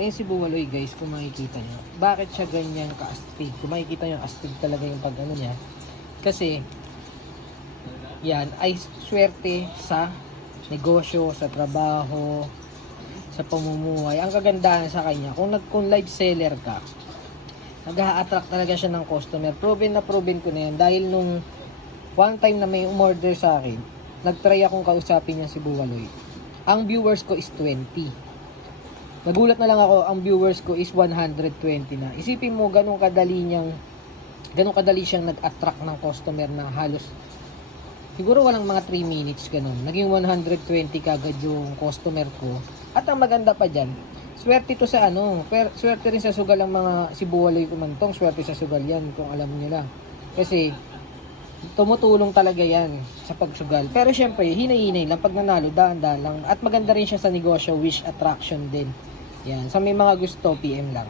Ngayon si Buwaloy guys, kung makikita nyo, bakit siya ganyan ka-astig? Kung makikita nyo, astig talaga yung pag-ano niya. Kasi, yan, ay swerte sa negosyo, sa trabaho, sa pamumuhay. Ang kagandahan sa kanya, kung live seller ka, nag-a-attract talaga siya ng customer. Proven ko na yan. Dahil nung one time na may umorder sa akin, nag-try akong kausapin niya si Buwaloy. Ang viewers ko is 20. Nagulat na lang ako, ang viewers ko is 120 na. Isipin mo, ganun kadali siyang nag-attract ng customer na halos, siguro walang mga 3 minutes ganun. Naging 120 kagad yung customer ko. At ang maganda pa dyan, swerte to sa swerte rin sa sugal ang mga si Buwaloy kumantong, swerte sa sugal yan kung alam niyo na. Kasi, tumutulong talaga yan sa pagsugal. Pero syempre, hinay-hinay lang. Pag nanalo, dahan-dahan lang. At maganda rin siya sa negosyo, wish attraction din. Yan. Sa may mga gusto, PM lang.